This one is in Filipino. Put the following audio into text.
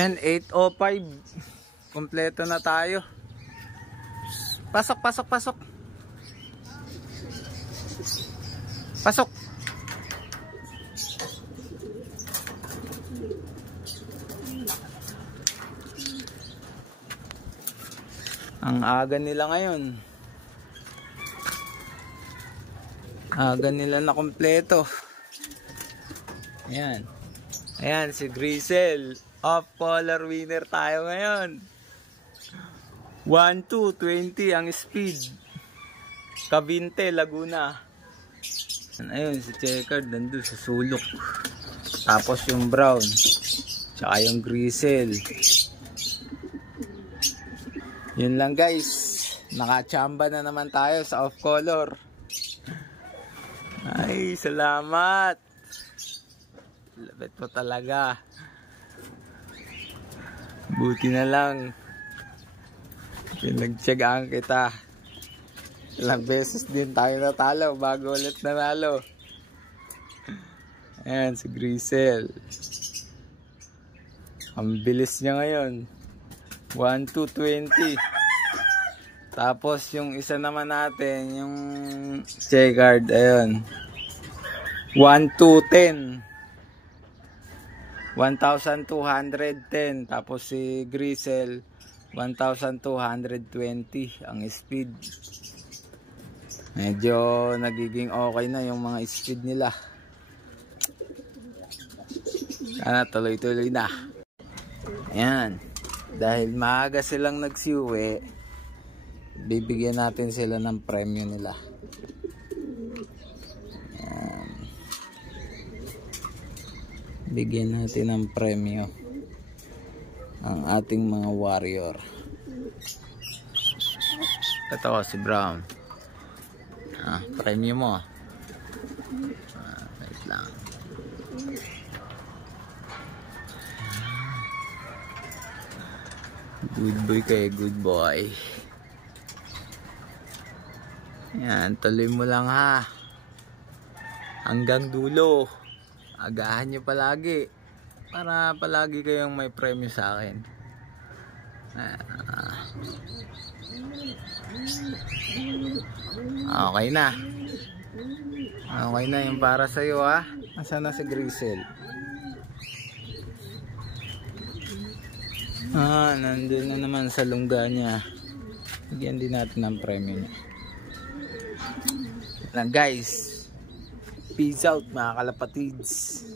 Yan, 8:05. Kompleto na tayo. Pasok, pasok, pasok. Pasok. Ang aga nila ngayon. Aga nila na kompleto. Ayan. Ayan, si Grisel. Off-color winner tayo ngayon. 1-2-20 ang speed. Cavite, Laguna. Ayun, si Checkered nandun sa sulok. Tapos yung brown. Tsaka yung Grisel. Yun lang guys. Nakachamba na naman tayo sa off-color. Ay, salamat. Labit mo talaga. Buti na lang. Pinagtsagaan kita. Ilang beses din tayo natalo bago ulit nanalo. Ayan, si Grisel. Ang bilis niya ngayon. 1-2-20. Tapos yung isa naman natin, yung Checkered, ayun. 1-2-10. 1,210. Tapos si Grisel 1,220 ang speed. Medyo nagiging okay na yung mga speed nila. Sana tuloy-tuloy na. Ayan. Dahil maaga silang nagsiuwi, bibigyan natin sila ng premyo nila. Ayan. Bigyan natin ng premyo ang ating mga warrior. Ito si Brown. Premyo mo. Wait lang. Good boy kayo, good boy. Yan, tuloy mo lang ha. Hanggang dulo. Agahan nyo palagi. Para palagi kayong may premyo sa akin. Okay na. Okay na yung para sa'yo ha. Nasaan na si Grisel? Nandun na naman sa lungga niya. Bigyan din natin ng premyo niya. Lang guys. Peace out mga kalapatids.